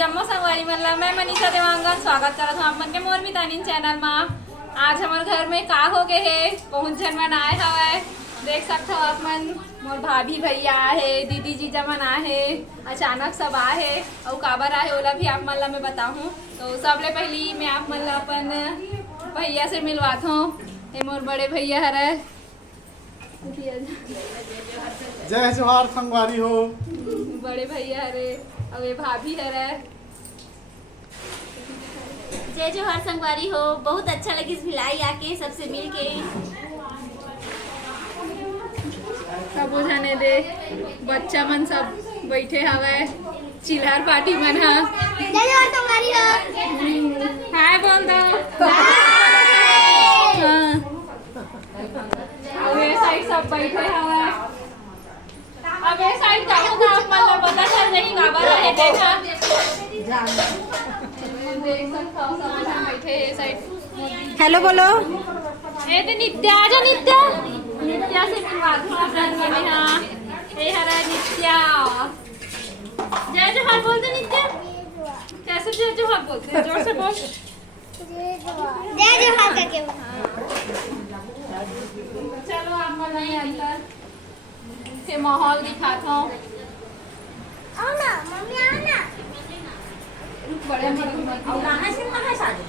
जम्मो संगवारी मतलब मैं मनीषा देवांगन स्वागत करत हूँ आप मन के मोर मितानिन चैनल में। आज हमारे घर में का हो गए है बहुत जन मन आए हवे। देख सकते हो आप मन मोर भाभी भैया आहे, दीदी जीजा मन आहे, अचानक सब आए और काबर आए ओला भी आप मन ला मैं बताऊँ। तो सबले पहली मैं आप मन ला अपन भैया से मिलवात हूँ। ये मोर बड़े भैया हरे। जय जोहार संगवारी हो। बड़े भैया हरे और ये भाभी हरे। जय जोहार संगवारी हो। बहुत अच्छा लगी इस भिलाई आके सबसे मिल के। सब जाने दे बच्चा मन सब बैठे हवे चिल्हार पार्टी मन हा। जय जोहार संगवारी हो। हाय बोल दो। हाँ। और ये साइड सब बैठे हवे। अब ये साइड जाओ तो आप मतलब पता चल नहीं काबर है देखा। देख सकते हो सब जन बैठे ये साइड। हेलो बोलो। ये तो नित्या आजा नित्या। नित्या से मिलवा दूँ आप लोगों में। हाँ ये हरा नित्या। जय जोहार बोलते नित्या। कैसे जय जोहार बोलते हैं? जोर से बोल। जय जोहार करके। चलो आप मन अंदर से माहौल दिखाता हूँ। आओ ना मम्मी आओ ना। बड़े कहाँ से कहाँ शादी?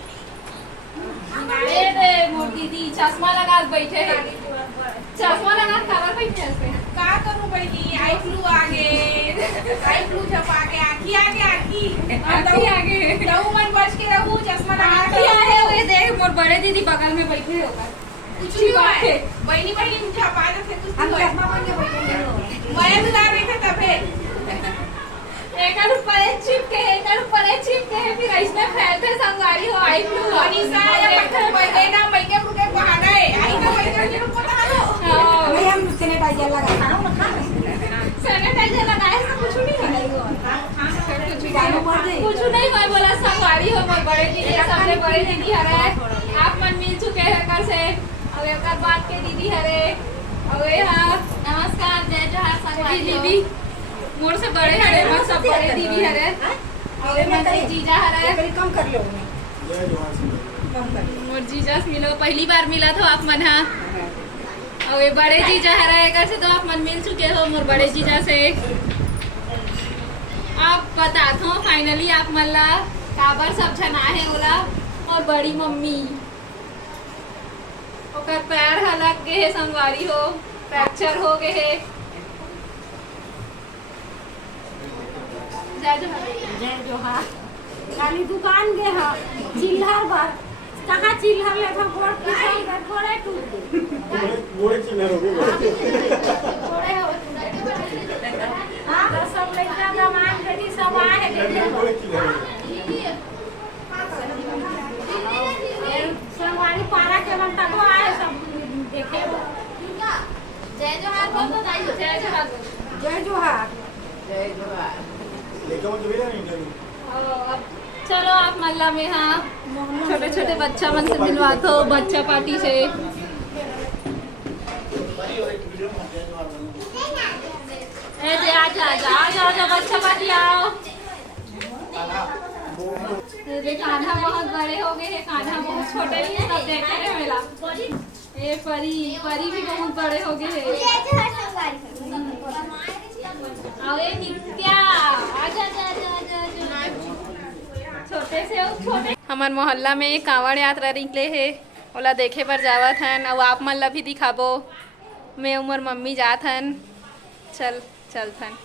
दे मोर दीदी चश्मा लगा बैठे है। चश्मा लगा काबर बैठे हैं? का करूं बहनी? आई फ्लू आगे, आई फ्लू जब आगे आखी आगे रहू मन बच के रहू चश्मा लगा के आए हुए देख मोर बड़े दीदी बगल में बैठे होगा। कुछ नहीं हुआ है बहनी मुझे आवाज से कुछ नहीं हुआ। मैं दुलार बैठे तबे एकर ऊपर चिपके है, एकर ऊपर चिपके है, फिर इसमें फैलते संगवारी हो आई फ्लू। मनीषा या पत्थर बैठे ना मैके रुके बहाना है आई तो बैठे के पता लो मैं हम सैनिटाइजर लगा खाना ना खाना। सैनिटाइजर लगाए तो कुछ नहीं है। कुछ नहीं हुआ बोला संगवारी हो मोर बड़े दीदी सबसे बड़े दीदी हरे। आप मन मिल चुके हैं कर से अब एक बात के दीदी हरे और ये हाँ नमस्कार जय जोहार संगवारी दीदी मोर से बड़े हरे मोर सब बड़े दीदी हरे और ये मन जीजा हरे। कम कर लो जय जोहार संगवारी। मोर जीजा से मिलो पहली बार मिला तो आप मन। हाँ और ये बड़े जीजा हरे कर से तो आप मन मिल चुके हो मोर बड़े जीजा से। आप बताता हूँ फाइनली आप मन ला काबर सब जना है ओला और बड़ी मम्मी ओकर पैर हलक गए है संगवारी हो फ्रैक्चर हो गए है। जय जोहार। खाली दुकान गए हाँ चिल्हर बार कहाँ चिल्हर ले था गोड़ पिछल गए गोड़े टूट गए। गोड़े चिल्हर हो गए। गोड़े हो हाँ तो सब लड़का दामाद बेटी सब आए हैं गोड़े चिल्हर हो गए। संगवारी पारा के मन तक आए सब देखे। जय जोहार बोल दो दाई जय जोहार बोल। जय जोहार। लेके मुझे भेजा नहीं इंटरव्यू। अब चलो आप मल्ला में हाँ छोटे छोटे बच्चा मन से मिलवा दो बच्चा पार्टी से। आजा बच्चा पार्टी आओ। ये कान्हा बहुत बड़े हो गए हैं, कान्हा बहुत छोटे ही है सब देखे हैं मेला। ये परी भी बहुत बड़े हो गए हैं। और ये नित्या आजा छोटे से छोटे। हमार मोहल्ला में कांवड़ यात्रा निकले है ओला देखे पर जावत हन और आप मन ला भी दिखाबो। मैं उमर मम्मी जात हन चलथन।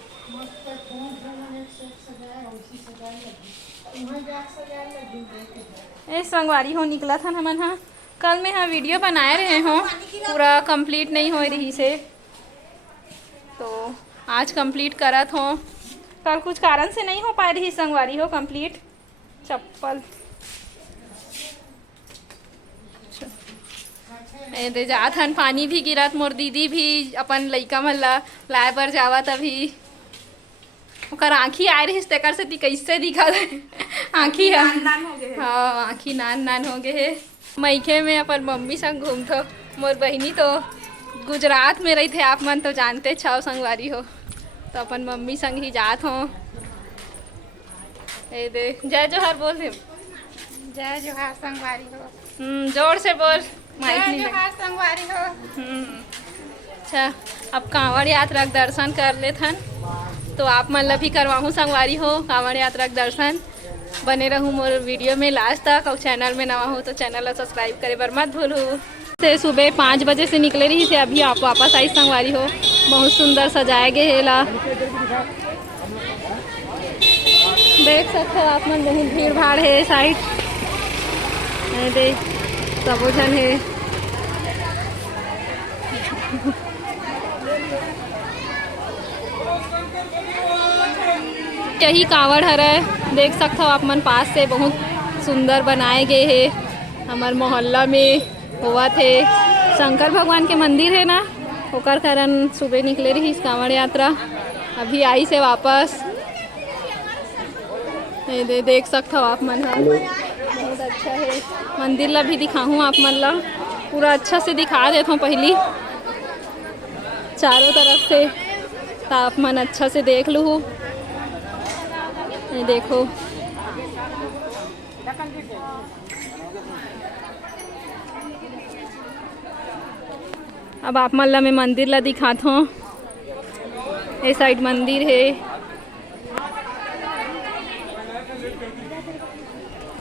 ए संगवारी हो निकला था हमन। हाँ कल मैं हाँ वीडियो बनाए रहे हो पूरा कंप्लीट नहीं हो रही से तो आज कंप्लीट करत हो। कल कुछ कारण से नहीं हो पा रही संगवारी हो कंप्लीट। चप्पल दे जात हन पानी भी गिरत मोर दीदी भी अपन लइका मन ला लाए बर जावत अभी ओकर आँखी आए रही तेकर से कैसे दिखा आँखी हाँ आँखी नान हो गए है। मैके में अपन मम्मी संग घूमथो मोर बहिनी तो गुजरात में रही थे आप मन तो जानते छाव संगवारी हो तो अपन मम्मी संग ही जात हो। ये देख जय जोहार बोल दे। जय जोहार संगवारी हो। जोर से बोल, माइक जय नहीं लगा। जोहार संगवारी हो। अच्छा, अब कांवड़ यात्रा के दर्शन कर लेथन तो आप मन ला भी करवाहूँ संगवारी हो कांवड़ यात्रा के दर्शन। बने रहूँ मोर वीडियो में लास्ट तक और चैनल में नवा हो तो चैनल ला सब्सक्राइब करे बर मत भूलू। से सुबह 5 बजे से निकले रही से अभी आप वापस आई संगवारी हो। बहुत सुंदर सजाए गए हेला, देख सकते हो आप मन। बहुत भीड़ भाड़ है साइड, देख सबो झन है। यही कांवड़ हरय, देख सकते हो आप मन पास से। बहुत सुंदर बनाए गए है। हमार मोहल्ला में हुआ थे शंकर भगवान के मंदिर है ना, ओकर कारण सुबह निकले रही कांवड़ यात्रा। अभी आई से वापस। देख सकते हो आप मन। बहुत अच्छा है। मंदिर ला भी दिखाऊँ आप मन ला, पूरा अच्छा से दिखा देता हूँ पहली चारों तरफ से, तो आप मन अच्छा से देख लूँ। देखो अब आप मन ला मैं मंदिर ला दिखाता हूँ। ये साइड मंदिर है,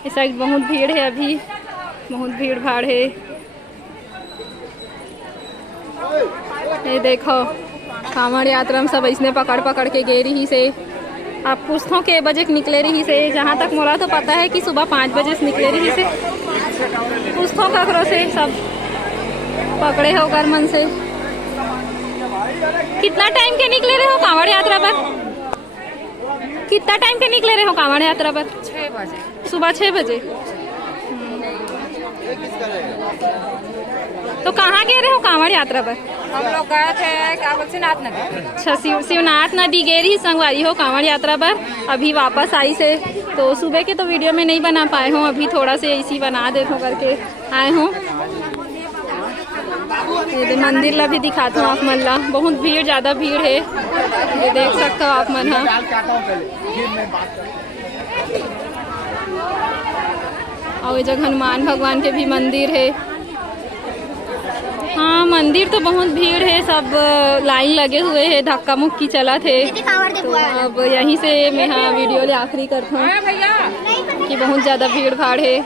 इस साइड बहुत भीड़ है, अभी बहुत भीड़ भाड़ है। ये देखो कांवड़ यात्रा में सब इसने पकड़ पकड़ के गए रही से। आप पूछतो के बजे निकले रही से, जहाँ तक मोला तो पता है कि सुबह 5 बजे से निकले रही से। पूछतो ककरो से, सब पकड़े हो कर मन से। कितना टाइम के निकले रहे हो कांवड़ यात्रा पर? कितना टाइम के निकले रहे हो कांवड़ यात्रा पर? 6 बजे, सुबह 6 बजे। तो कहाँ गए रहे हो कांवड़ यात्रा पर? हम लोग गए थे क्या बोलते नाथ नदी। अच्छा, शिवनाथ नदी गए रही संगवारी हो कांवड़ यात्रा पर। अभी वापस आई से, तो सुबह के तो वीडियो में नहीं बना पाए हूँ, अभी थोड़ा से इसी बना देते हो करके आए हूँ। ये मंदिर ला भी दिखाता हूँ आप मन ला। बहुत भीड़, ज़्यादा भीड़ है, ये देख सकते हो आप मन। और ये जगह हनुमान भगवान के भी मंदिर है। हाँ, मंदिर तो बहुत भीड़ है, सब लाइन लगे हुए हैं, धक्का मुक्की चला थे। तो अब यहीं से मैं हाँ वीडियो ले आखिरी करता हूँ कि बहुत ज़्यादा भीड़ भाड़ है।